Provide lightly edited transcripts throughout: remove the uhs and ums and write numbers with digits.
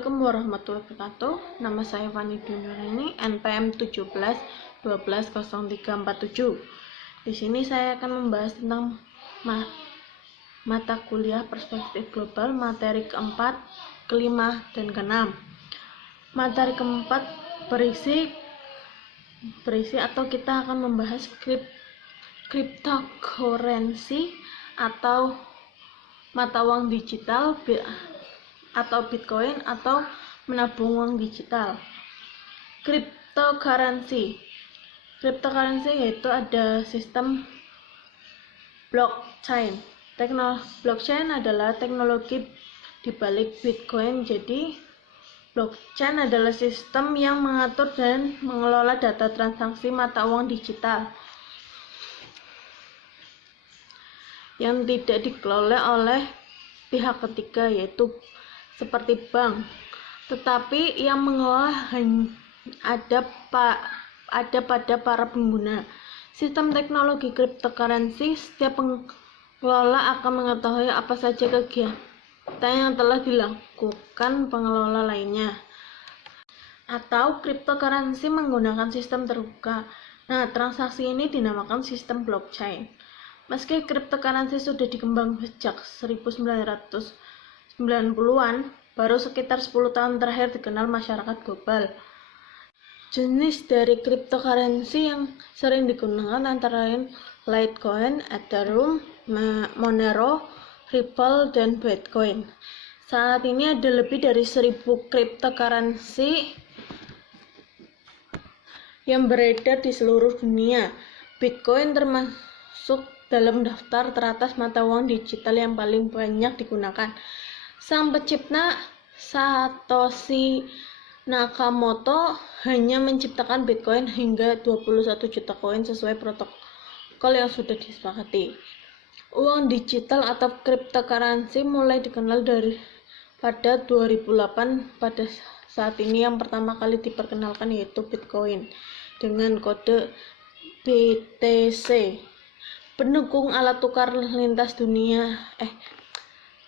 Assalamualaikum warahmatullahi wabarakatuh. Nama saya Fani Dunurani, NPM 17 12 0347. Di sini saya akan membahas tentang mata kuliah perspektif global, materi keempat, kelima, dan keenam. Materi keempat berisi atau kita akan membahas cryptocurrency atau mata uang digital atau Bitcoin atau menabung uang digital. Cryptocurrency yaitu ada sistem blockchain. Blockchain adalah teknologi di balik Bitcoin. Jadi blockchain adalah sistem yang mengatur dan mengelola data transaksi mata uang digital yang tidak dikelola oleh pihak ketiga, yaitu seperti bank, tetapi yang mengelola ada pada para pengguna. Sistem teknologi cryptocurrency, setiap pengelola akan mengetahui apa saja kegiatan yang telah dilakukan pengelola lainnya. Atau cryptocurrency menggunakan sistem terbuka. Nah, transaksi ini dinamakan sistem blockchain. Meski cryptocurrency sudah dikembangkan sejak 1990-an, baru sekitar 10 tahun terakhir dikenal masyarakat global. Jenis dari cryptocurrency yang sering digunakan antara lain Litecoin, Ethereum, Monero, Ripple, dan Bitcoin. Saat ini ada lebih dari 1000 cryptocurrency yang beredar di seluruh dunia. Bitcoin termasuk dalam daftar teratas mata uang digital yang paling banyak digunakan. Sang pencipta Satoshi Nakamoto hanya menciptakan Bitcoin hingga 21 juta koin sesuai protokol yang sudah disepakati. Uang digital atau cryptocurrency mulai dikenal pada 2008. Pada saat ini yang pertama kali diperkenalkan yaitu Bitcoin dengan kode BTC. Pendukung alat tukar lintas dunia.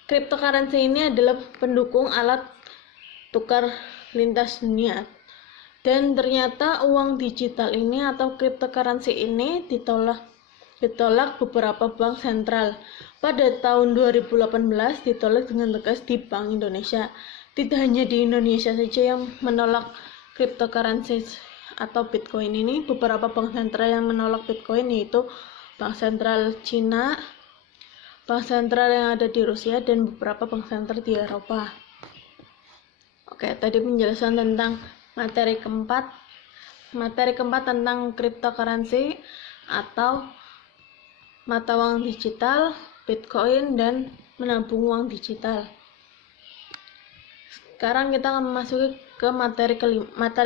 Cryptocurrency ini adalah pendukung alat tukar lintas dunia. Dan ternyata uang digital ini atau cryptocurrency ini ditolak beberapa bank sentral. Pada tahun 2018 ditolak dengan tegas di Bank Indonesia. Tidak hanya di Indonesia saja yang menolak cryptocurrency atau Bitcoin ini, beberapa bank sentral yang menolak Bitcoin yaitu Bank Sentral Cina, bank sentral yang ada di Rusia, dan beberapa bank sentral di Eropa. Oke, tadi penjelasan tentang materi keempat. Materi keempat tentang cryptocurrency atau mata uang digital, Bitcoin, dan menabung uang digital. Sekarang kita akan memasuki ke materi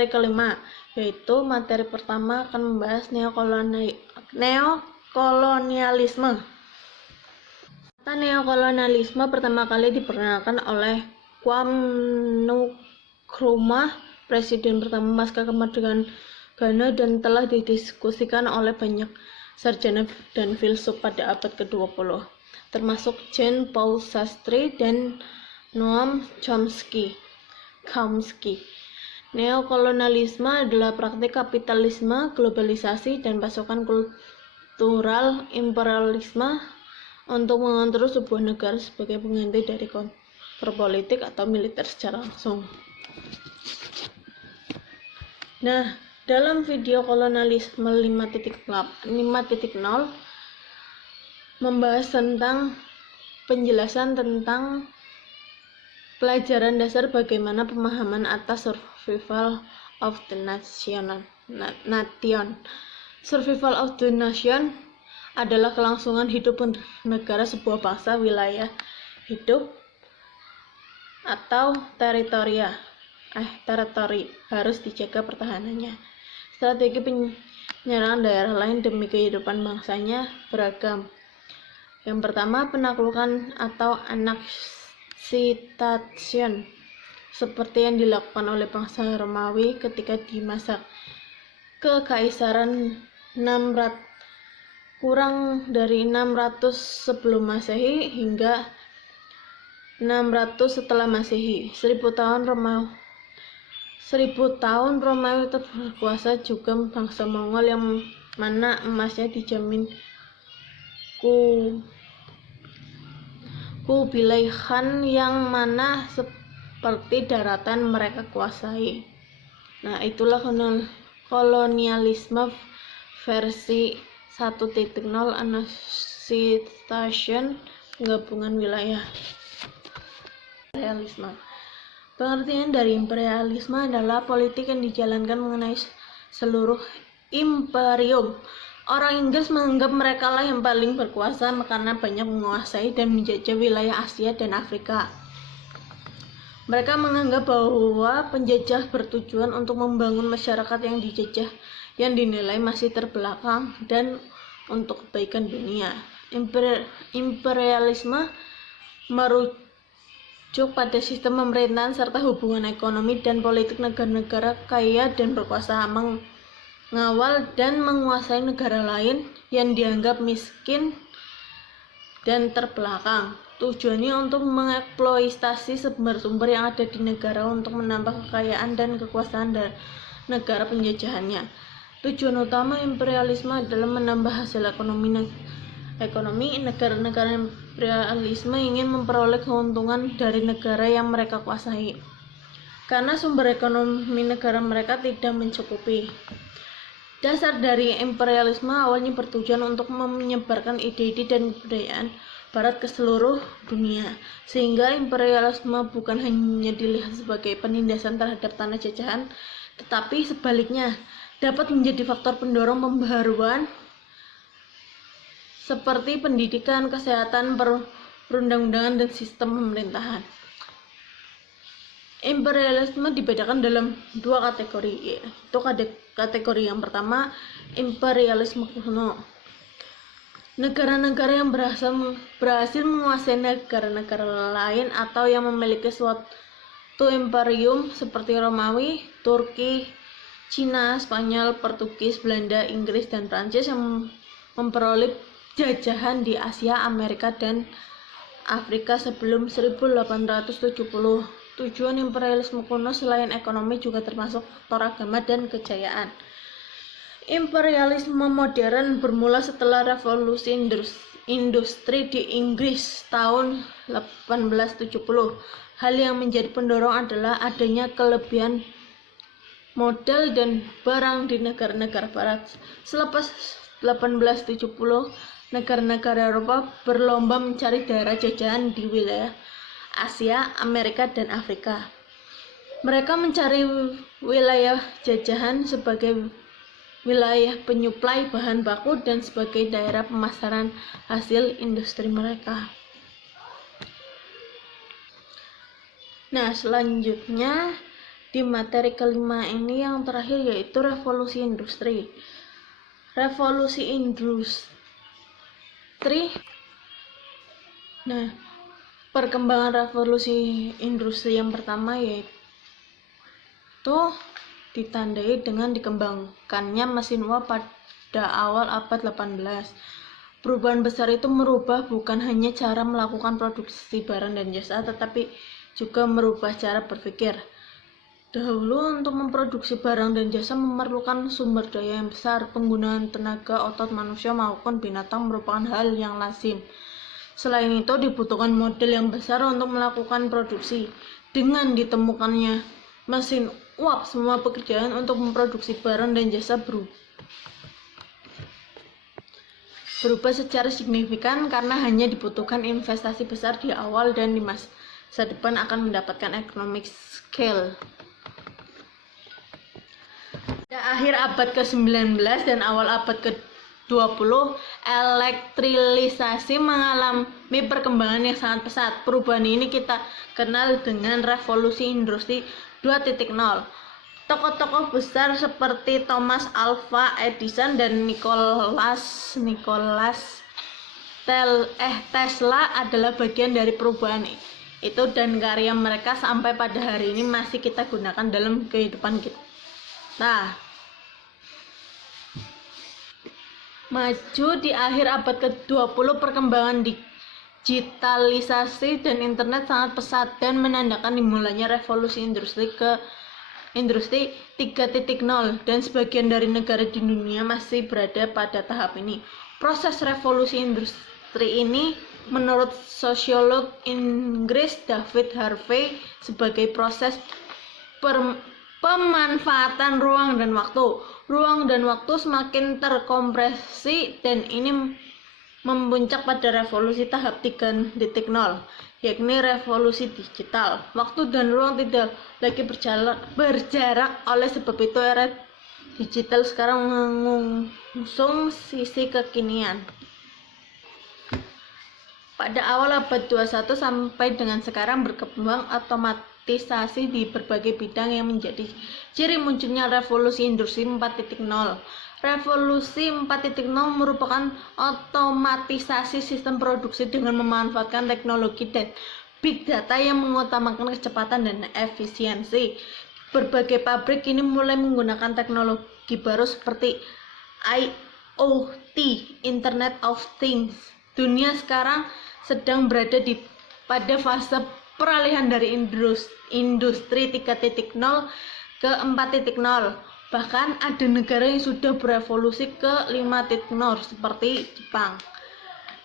kelima, yaitu materi pertama akan membahas neokolonialisme. Kata neokolonialisme pertama kali diperkenalkan oleh Kwame Nkrumah, presiden pertama pasca kemerdekaan Ghana, dan telah didiskusikan oleh banyak sarjana dan filsuf pada abad ke-20, termasuk Jean Paul Sartre dan Noam Chomsky. Neokolonialisme adalah praktik kapitalisme, globalisasi, dan pasokan kultural imperialisme untuk mengontrol sebuah negara sebagai pengganti dari kontrol politik atau militer secara langsung. Nah, dalam video kolonialisme 5.0 membahas tentang penjelasan tentang pelajaran dasar bagaimana pemahaman atas survival of the nation. Survival of the nation adalah kelangsungan hidup negara, sebuah bangsa, wilayah hidup, atau teritori harus dijaga pertahanannya. Strategi penyerangan daerah lain demi kehidupan bangsanya beragam. Yang pertama, penaklukan atau annexitation, seperti yang dilakukan oleh bangsa Romawi ketika di masa Kekaisaran kurang dari 600 sebelum Masehi hingga 600 setelah Masehi. 1000 tahun Romawi tetap berkuasa, juga bangsa Mongol yang mana emasnya dijamin Kubilai Khan, yang mana seperti daratan mereka kuasai. Nah, itulah kolonialisme versi 1.0, annexation, penggabungan wilayah. Imperialisme. Pengertian dari imperialisme adalah politik yang dijalankan mengenai seluruh imperium. Orang Inggris menganggap mereka lah yang paling berkuasa karena banyak menguasai dan menjajah wilayah Asia dan Afrika. Mereka menganggap bahwa penjajah bertujuan untuk membangun masyarakat yang dijajah yang dinilai masih terbelakang dan untuk kebaikan dunia. Imperialisme merujuk pada sistem pemerintahan serta hubungan ekonomi dan politik negara-negara kaya dan berkuasa mengawal dan menguasai negara lain yang dianggap miskin dan terbelakang. Tujuannya untuk mengeksploitasi sumber-sumber yang ada di negara untuk menambah kekayaan dan kekuasaan dari negara penjajahannya. Tujuan utama imperialisme adalah menambah hasil ekonomi. Negara-negara imperialisme ingin memperoleh keuntungan dari negara yang mereka kuasai, karena sumber ekonomi negara mereka tidak mencukupi. Dasar dari imperialisme awalnya bertujuan untuk menyebarkan ide-ide dan kebudayaan Barat ke seluruh dunia, sehingga imperialisme bukan hanya dilihat sebagai penindasan terhadap tanah jajahan, tetapi sebaliknya dapat menjadi faktor pendorong pembaharuan seperti pendidikan, kesehatan, perundang-undangan, dan sistem pemerintahan. Imperialisme dibedakan dalam dua kategori, yaitu kategori yang pertama, imperialisme kuno. Negara-negara yang berhasil menguasai negara-negara lain atau yang memiliki suatu imperium seperti Romawi, Turki, Cina, Spanyol, Portugis, Belanda, Inggris, dan Prancis yang memperoleh jajahan di Asia, Amerika, dan Afrika sebelum 1870. Tujuan imperialisme kuno selain ekonomi juga termasuk faktor agama dan kejayaan. Imperialisme modern bermula setelah revolusi industri di Inggris tahun 1870. Hal yang menjadi pendorong adalah adanya kelebihan modal dan barang di negara-negara barat. Selepas 1870, negara-negara Eropa berlomba mencari daerah jajahan di wilayah Asia, Amerika, dan Afrika. Mereka mencari wilayah jajahan sebagai wilayah penyuplai bahan baku dan sebagai daerah pemasaran hasil industri mereka. Nah, selanjutnya di materi kelima ini yang terakhir yaitu revolusi industri. Revolusi industri. Nah, perkembangan revolusi industri yang pertama yaitu ditandai dengan dikembangkannya mesin uap pada awal abad 18. Perubahan besar itu merubah bukan hanya cara melakukan produksi barang dan jasa, tetapi juga merubah cara berpikir. Dahulu untuk memproduksi barang dan jasa memerlukan sumber daya yang besar. Penggunaan tenaga otot manusia maupun binatang merupakan hal yang lazim. Selain itu dibutuhkan modal yang besar untuk melakukan produksi. Dengan ditemukannya mesin uap, semua pekerjaan untuk memproduksi barang dan jasa berubah secara signifikan karena hanya dibutuhkan investasi besar di awal dan di masa depan akan mendapatkan economic scale. Pada akhir abad ke-19 dan awal abad ke-20, elektrilisasi mengalami perkembangan yang sangat pesat. Perubahan ini kita kenal dengan revolusi industri 2.0. Tokoh-tokoh besar seperti Thomas Alva Edison dan Nikola Tesla adalah bagian dari perubahan itu, dan karya mereka sampai pada hari ini masih kita gunakan dalam kehidupan kita. Maju di akhir abad ke-20, perkembangan di digitalisasi dan internet sangat pesat dan menandakan dimulainya revolusi industri 3.0 dan sebagian dari negara di dunia masih berada pada tahap ini. Proses revolusi industri ini menurut sosiolog Inggris David Harvey sebagai proses pemanfaatan ruang dan waktu. Ruang dan waktu semakin terkompresi dan ini memuncak pada revolusi tahap 3.0, yakni revolusi digital. Waktu dan ruang tidak lagi berjarak, oleh sebab itu era digital sekarang mengusung sisi kekinian. Pada awal abad 21 sampai dengan sekarang berkembang otomatisasi di berbagai bidang yang menjadi ciri munculnya revolusi industri 4.0. Revolusi 4.0 merupakan otomatisasi sistem produksi dengan memanfaatkan teknologi dan big data yang mengutamakan kecepatan dan efisiensi. Berbagai pabrik kini mulai menggunakan teknologi baru seperti IoT, Internet of Things. Dunia sekarang sedang berada pada fase peralihan dari industri 3.0 ke 4.0. Bahkan ada negara yang sudah berevolusi ke 5.0 seperti Jepang.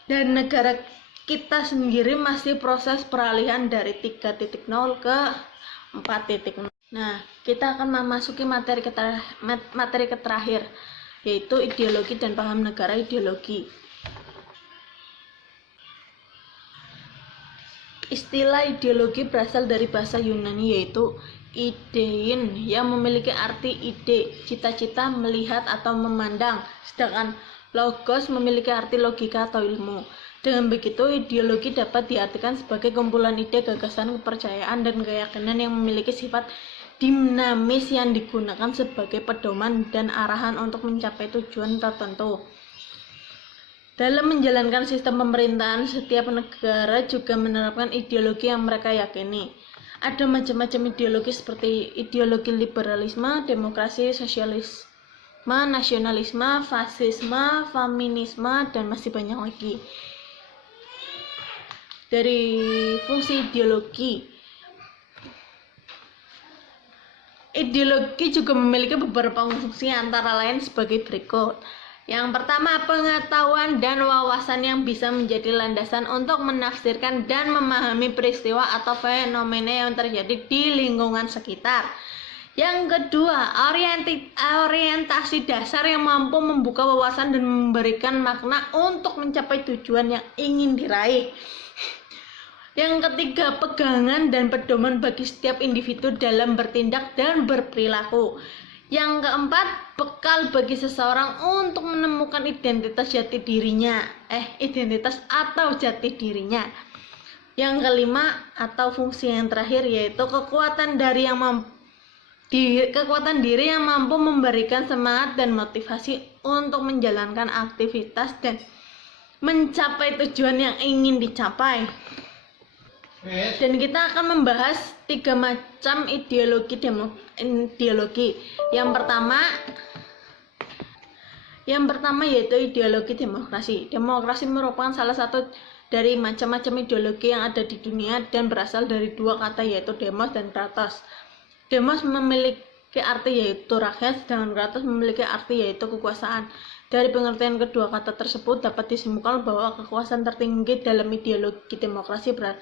Dan negara kita sendiri masih proses peralihan dari 3.0 ke 4.0. Nah, kita akan memasuki materi terakhir, yaitu ideologi dan paham negara ideologi. Istilah ideologi berasal dari bahasa Yunani yaitu idein yang memiliki arti ide, cita-cita, melihat atau memandang, sedangkan logos memiliki arti logika atau ilmu. Dengan begitu, ideologi dapat diartikan sebagai kumpulan ide, gagasan, kepercayaan, dan keyakinan yang memiliki sifat dinamis yang digunakan sebagai pedoman dan arahan untuk mencapai tujuan tertentu. Dalam menjalankan sistem pemerintahan, setiap negara juga menerapkan ideologi yang mereka yakini. Ada macam-macam ideologi seperti ideologi liberalisme, demokrasi, sosialisme, nasionalisme, fasisme, feminisme, dan masih banyak lagi. Dari fungsi ideologi juga memiliki beberapa fungsi antara lain sebagai berikut. Yang pertama, pengetahuan dan wawasan yang bisa menjadi landasan untuk menafsirkan dan memahami peristiwa atau fenomena yang terjadi di lingkungan sekitar. Yang kedua, orientasi dasar yang mampu membuka wawasan dan memberikan makna untuk mencapai tujuan yang ingin diraih. Yang ketiga, pegangan dan pedoman bagi setiap individu dalam bertindak dan berperilaku. Yang keempat, bekal bagi seseorang untuk menemukan identitas jati dirinya. Yang kelima atau fungsi yang terakhir yaitu kekuatan diri yang mampu memberikan semangat dan motivasi untuk menjalankan aktivitas dan mencapai tujuan yang ingin dicapai. Dan kita akan membahas 3 macam ideologi. Yang pertama yaitu ideologi demokrasi. Demokrasi merupakan salah satu dari macam-macam ideologi yang ada di dunia dan berasal dari 2 kata yaitu demos dan kratos. Demos memiliki arti yaitu rakyat, sedangkan kratos memiliki arti yaitu kekuasaan. Dari pengertian kedua kata tersebut dapat disimpulkan bahwa kekuasaan tertinggi dalam ideologi demokrasi berada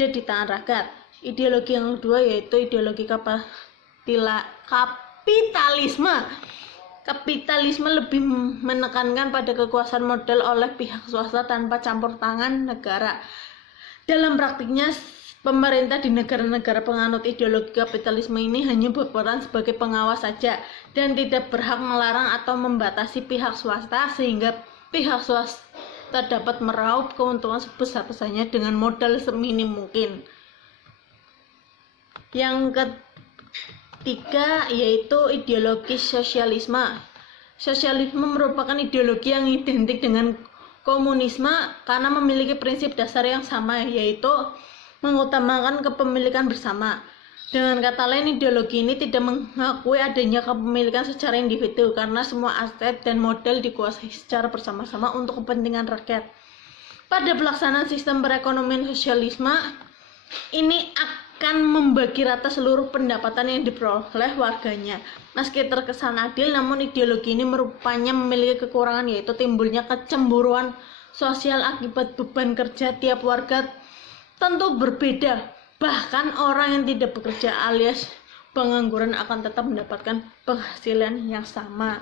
di tangan rakyat. Ideologi yang kedua yaitu ideologi kapitalisme. Kapitalisme lebih menekankan pada kekuasaan modal oleh pihak swasta tanpa campur tangan negara. Dalam praktiknya, pemerintah di negara-negara penganut ideologi kapitalisme ini hanya berperan sebagai pengawas saja dan tidak berhak melarang atau membatasi pihak swasta sehingga pihak swasta dapat meraup keuntungan sebesar-besarnya dengan modal seminim mungkin. Yang ketiga yaitu ideologi sosialisme. Sosialisme merupakan ideologi yang identik dengan komunisme karena memiliki prinsip dasar yang sama yaitu mengutamakan kepemilikan bersama. Dengan kata lain, ideologi ini tidak mengakui adanya kepemilikan secara individu karena semua aset dan modal dikuasai secara bersama-sama untuk kepentingan rakyat. pada pelaksanaan sistem perekonomian sosialisme ini akan membagi rata seluruh pendapatan yang diperoleh warganya. Meski terkesan adil, namun ideologi ini merupanya memiliki kekurangan, yaitu timbulnya kecemburuan sosial akibat beban kerja tiap warga tentu berbeda. Bahkan orang yang tidak bekerja alias pengangguran akan tetap mendapatkan penghasilan yang sama.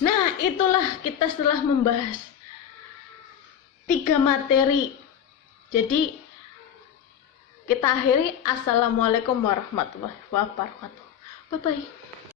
Nah, itulah kita setelah membahas 3 materi. Jadi kita akhiri. Assalamualaikum warahmatullahi wabarakatuh. Bye bye.